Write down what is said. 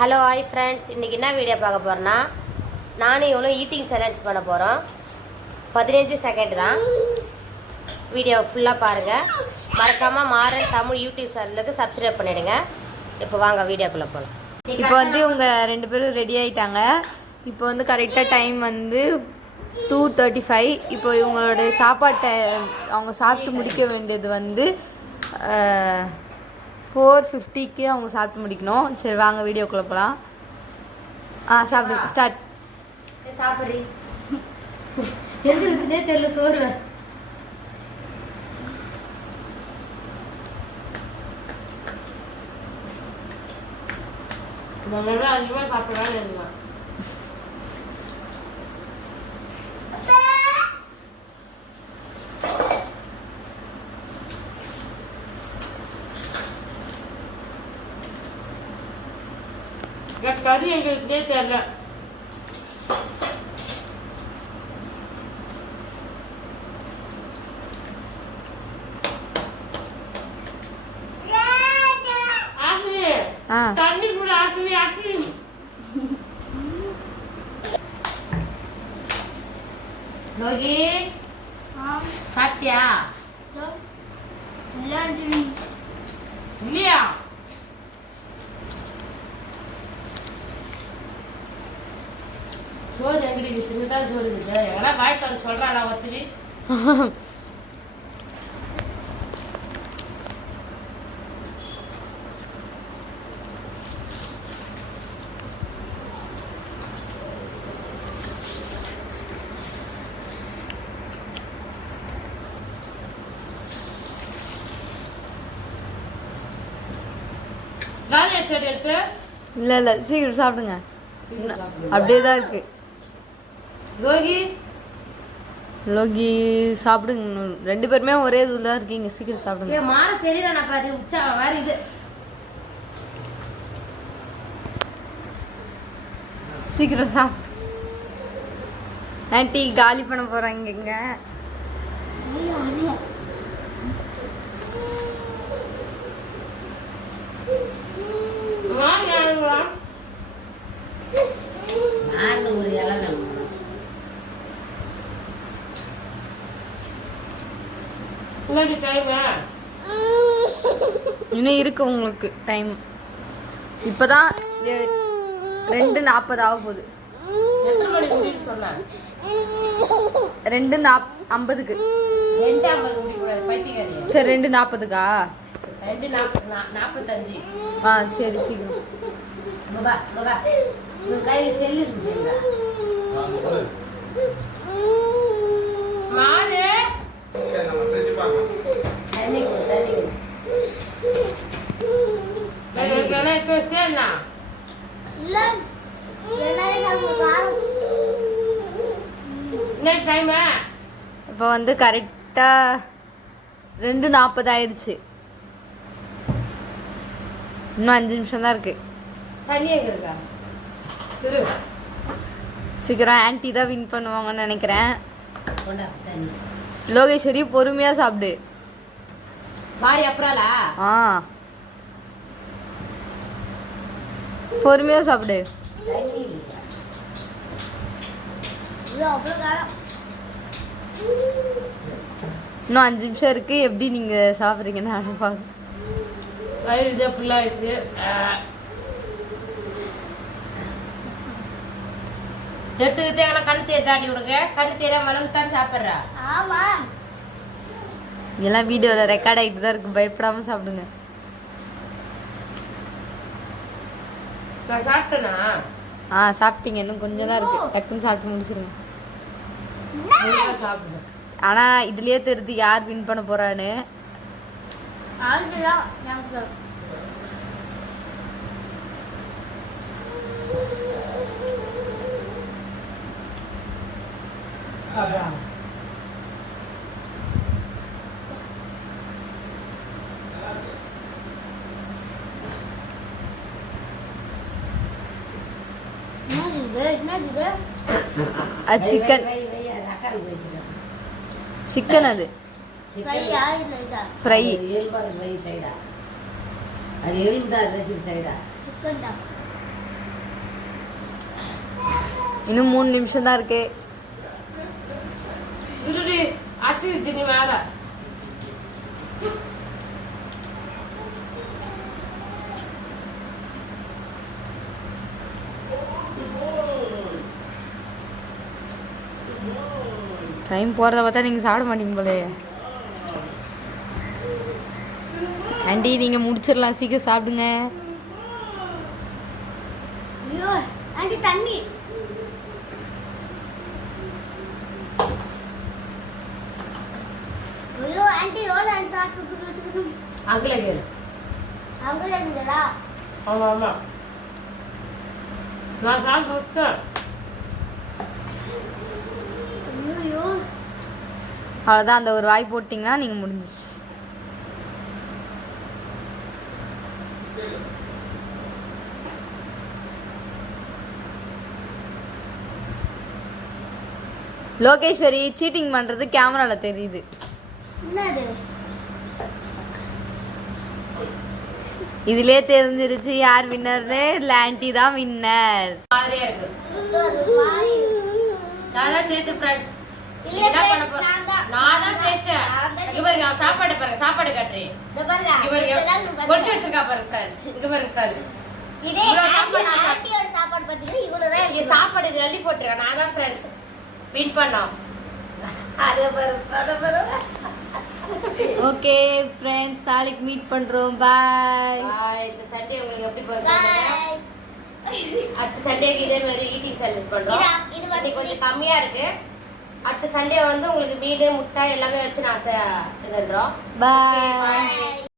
Hello hi friends, இன்றைக்கி என்ன video பார்க்க போகிறோன்னா நானும் இவ்வளோ ஈட்டிங் சேலஞ்ச் பண்ண போகிறோம். 15 செகண்ட் தான். வீடியோ ஃபுல்லாக பாருங்கள். மறக்காமல் மாறன் தமிழ் யூடியூப் சேனலுக்கு சப்ஸ்கிரைப் பண்ணிவிடுங்க. இப்போ வாங்க வீடியோக்குள்ளே போகலாம். இப்போ வந்து இவங்க 2 பேரும் ரெடி ஆகிட்டாங்க. இப்போ வந்து கரெக்டாக டைம் வந்து 2:35. இப்போ இவங்களோட சாப்பாட்டை அவங்க சாப்பிட்டு முடிக்க வேண்டியது வந்து 4:50க்கு அவங்க சாப்பிட்டு முடிக்கணும். சரி வாங்க வீடியோக்குள்ளே போகலாம். சாப்பிடுங்க, ஸ்டார்ட். சாப்பிட்றீ எதுக்குன்னே தெரியல. சோறு அதிகமாக சாப்பிடலான்னு இருக்கலாம். கறி எங்களுக்கே தெரியல. தண்ணி கூட ஆசலி ஆசலி லோகி சாப்பிட்டியா? இல்லையா? சோறு எங்கடி சின்னதான் சோறு இருக்குது. எங்கன்னா வாய்ஸ் வந்து சொல்றாளா ஒருத்தரி? இல்லை இல்லை, சீக்கிரம் சாப்பிடுங்க. அப்படியே தான் இருக்கு. லோகி லோகி சாப்பிடுங்க. 2 பேருமே ஒரே இதுல இருக்கீங்க. சீக்கிரம் சாப்பிடுங்க. மாற தெரியல பாரு. உச்சா வேற இது. சீக்கிரம் சாப்பிடு. ஆன்ட்டி காலி பண்ண போறாங்க இங்க. இன்னும் இருக்கு உங்களுக்கு டைம். இப்பதான் 2:40 ஆக போகுது. 2:50க்கு. சரி 2:40க்கா? 2:45. சரி சீக்கிரம். கையில் செல்லு மாறு. இப்போ வந்து கரெக்டா 2:40 ஆயிடுச்சு. இன்னும் 5 நிமிஷம் தான் இருக்கு. சீக்கிரம். ஆன்ட்டி தான் வின் பண்ணுவாங்கன்னு நினைக்கிறேன். லோகேஸ்வரி பொறுமையா சாப்பிடு. பொறுமையா சாப்பிடு. இன்னும் 5 நிமிஷம் இருக்கு. எப்படி நீங்க சாப்பிடுறீங்கன்னு நானும் பாக்க. கண் தேடி விடுங்க. கண் தேர மிளகுத்தான் சாப்பிட்றா. ஆமா, இதெல்லாம் வீடியோல ரெக்கார்ட் ஆகிட்டு தான் இருக்கு. பயப்படாம சாப்பிடுங்க. சாப்பிட்டீங்க. இன்னும் கொஞ்சம் தான் இருக்கு. டக்குன்னு சாப்பிட்டு முடிச்சிருங்க. ஆனா இதுலயே தெரியுது யார் வின் பண்ண போறான்னு. சிக்கன். சிக்கன் அது ஃப்ரை. அது எலும்பா சைடா? சிக்கன் தான். இன்னும் 3 நிமிஷம் தான் இருக்கு. இருடி அடிச்சிருச்சு நீ மேல. டைம் போகிறத பார்த்தா நீங்கள் சாப்பிட மாட்டீங்க போலே. ஆண்டி நீங்கள் முடிச்சிடலாம், சீக்கிரம் சாப்பிடுங்க. ஐயோ ஆண்டி தண்ணி. ஐயோ ஆண்டி ரோல் ஆண்டி சாப்பிட்டு வச்சுக்கணும். அங்கிள் கேளு. அங்கே இருந்ததா? ஆமா ஆமா நான் சாப்பிட்டு. ஐயோ அவ்வளோதான், அந்த ஒரு வாய் போட்டிங்கன்னா நீங்கள் முடிஞ்சிச்சு. லோகேஸ்வரி சீட்டிங் பண்ணுறது கேமராவில் தெரியுது. என்னது? இதுலயே தெரிஞ்சிருச்சு யார் வின்னர்னு. லாண்டி தான் வின்னர். மாதிரியா இருக்கு. நான் தான் ஜெயிச்சேன் ஃப்ரெண்ட்ஸ். இல்ல என்ன பண்ண friends, போற? நான் தான் ஜெயிச்சேன். இங்க பாருங்க அவன் சாப்பாடு பாருங்க, சாப்பாடு கட்டுறீ. இந்த பாருங்க. இங்க பாருங்க பொரிச்சு வச்சிருக்கா பாருங்க ஃப்ரெண்ட்ஸ். இங்க பாருங்க ஃப்ரெண்ட்ஸ். இதே இவ்வளவு சாப்பாடு நான் ஆண்டியோட சாப்பாடு பார்த்தீங்கன்னா இவ்வளவுதான் இங்க இருக்கு. சாப்பாடு அள்ளி போட்டுருக்கேன். நான் தான் ஃப்ரெண்ட்ஸ் வின் பண்ணோம். அது பாரு. ஓகே ஃப்ரெண்ட்ஸ், நாளைக்கு மீட் பண்ணுறோம். பாய். பாய். இந்த சண்டே உங்களுக்கு எப்படி போகுது? Bye. அடுத்த சண்டேக்கு இதே மாதிரி ஈட்டிங் சேலஞ்ச் பண்றோம். இது இன்னைக்கு கொஞ்சம் கம்மியா இருக்கு. அடுத்த சண்டே வந்து உங்களுக்கு மீன் முட்டை எல்லாமே வச்சு நான் இதுன்றோம். பாய். Bye.